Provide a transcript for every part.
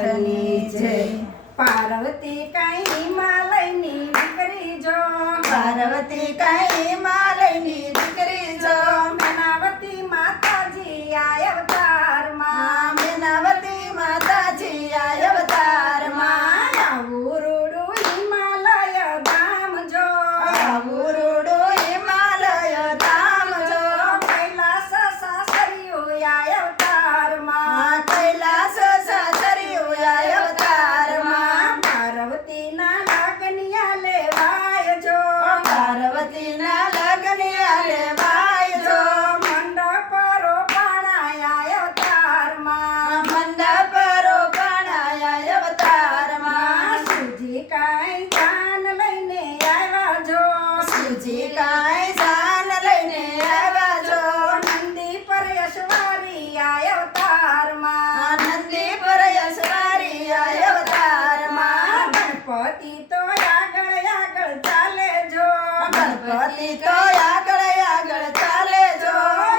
નાથની જય। પાર્વતી કઈ હિમાલયની દીકરી જો, પાર્વતી કઈ હિમાલયની દીકરી જો, મેનાવતી માતાજી આ અવતારમાં, મેનાવતી માતાજી આ અવતારમાં, આવું રૂડું હિમાલય ધામ જો, આવું રૂડું હિમાલય ધામ જો, કૈલાસ સાસરિયું આ અવતારમાં, કૈલાસ સાસરિયું આ અવતારમાં, પાર્વતીના લગ્નિયા લેવાય જો, પાર્વતીના લગ્નિયા લેવાય જો, મંડપ રોપણાયા અવતારમાં, મંડપ રોપણાયા અવતારમાં, શિવજી કાંઈ જાન લઈને આવ્યા જો, શિવજી કાંઈ જાન લઈને આવ્યા જો, નંદી પર યશવારી આ અવતારમાં, નંદી પર યશવારી આ અવતારમાં, ગણપતિ તો આગળ આગળ ચાલે જો, ગણપતિ તો આગળ આગળ ચાલે જો,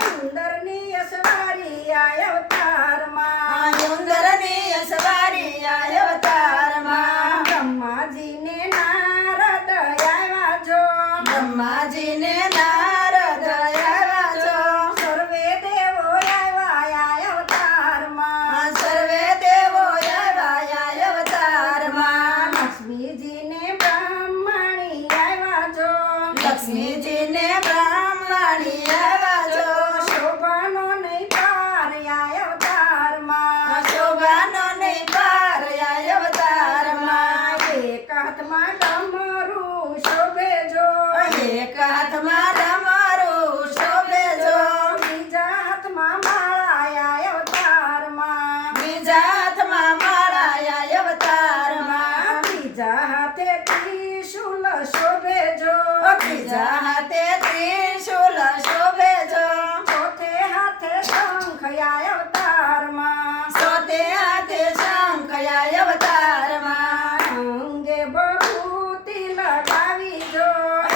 સુંદરની યશવારી આ અવતારમાં, ઉંદરની યશવારી આ અવતારમાં, બ્રહ્માજીને નારદ આવ્યા જો, બ્રહ્માજીને નારદ આવ્યા જો, સર્વે દેવો આવ્યા આ અવતારમાં, સર્વે દેવો આવ્યા આ અવતારમાં, લક્ષ્મીજીને બ્રહ્માણી આવ્યા જો, લક્ષ્મીજીને બ્રાહ્મણી આવ્યા જો, શોભાનો નહીં પાર આ અવતારમાં, શોભાનો નહીં પાર આ અવતારમાં, એક હાથમાં ડમરું શોભે જો, એક હાથમાં ડમરું શોભે જો, બીજા હાથમાં માળા આ અવતારમાં, બીજા હાથમાં માળા આ અવતારમાં, ત્રીજા હાથે ત્રિશૂલ શોભે જો, ત્રીજા હાથે ત્રિશૂલ શોભે જો, ચોથે હાથે શંખ આ અવતારમાં, સોતે હાથે શંખ આ અવતારમાં, અંગે બભૂતિ લગાવી જો,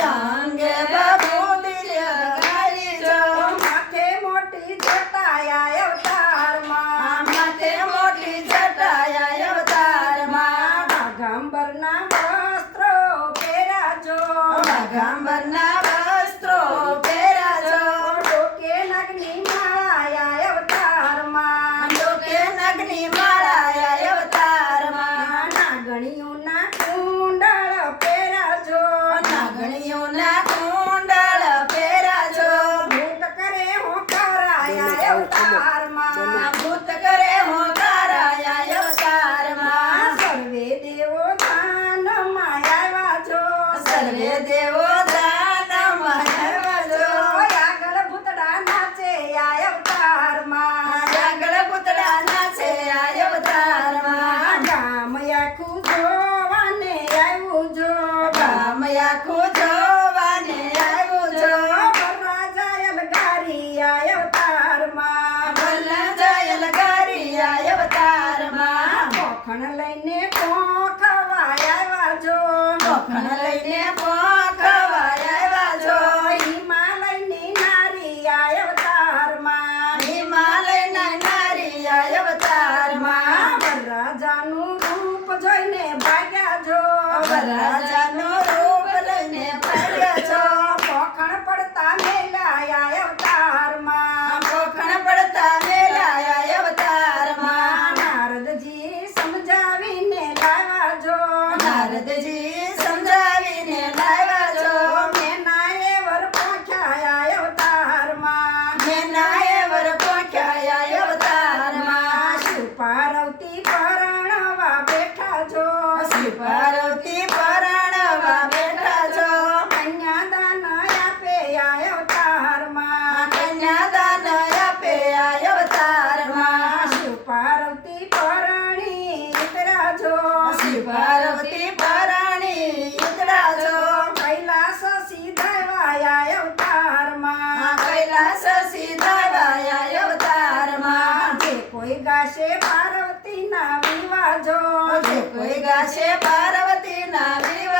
અંગે બભૂતિ લગાવી જો, માથે મોટી જટા આ અવતારમાં, માથે મોટી જટા આ અવતારમાં, બાઘાંબરના વસ્ત્રો પહેર્યા જો, બાઘાંબરના વસ્ત્રો પહેર્યા જો, ડોકે નાગની માળા આ અવતારમાં, ડોકે નગની માળા આ અવતારમાં, નાગણીઓના કુંડળ પહેર્યા જો, નાગણીઓના કુંડળ પહેર્યા જો, ભૂત કરે હોકારા આ અવતારમાં, ભૂત કરે હોકારા આ અવતારમાં, સર્વે દેવો દાનમાં આવ્યા જો, સર્વે દેવો દાનમાં આવ્યા જો, આગળ ભૂતડા નાચે આ અવતારમાં, આગળ પૂતળા નાચે આ અવતારમાં, ગામ આખું જોવાને આવ્યું જો, ગામ આખું જોવાને આવ્યું જો, વરરાજા અલગારી આ અવતારમાં, વલ્લભ લગારી આ અવતારમાં, કોખણ લઈને કોખવા આવ્યા જો, કોખણ લઈને પોખવા આવ્યા જો, હિમાલયની નારી આ અવતારમાં, હિમાલયના નારી આ અવતારમાં, વરરાજાનું રૂપ જોઈને ભાગ્યા જો, વરરાજાનું રૂપ લઈને ભાગ્યા છો, કોખણ પડતા મેલ્યા આ અવતારમાં, કોખણ પડતા મેલાયા અવતારમાં, નારદજી સમજાવીને લાવ્યા જો, નારદજી સમજાવીને લાવ્યા છો, મેનાએ વર પોખ્યા આ અવતારમાં, મેનાએ વર પોખ્યા આ અવતારમાં, શિવ પાર્વતી પરણવા બેઠા જો, શ્રી પાર્વતી પરણવા બેઠા છો, કન્યાદાન આપે આ અવતારમાં, કન્યાદાન આપે આ અવતારમાં, શિવ પાર્વતી પરણી ઉતર્યા જો, શ્રી પાર્વતી પરણી ઉતરા છો, કૈલાસ સીધાવ્યા આ અવતારમાં, કૈલાસ સીધાવાયા અવતારમાં, જે કોઈ ગાશે પાર્વતીના વિવાજો, જે કોઈ ગાશે પાર્વતીના વિવાહ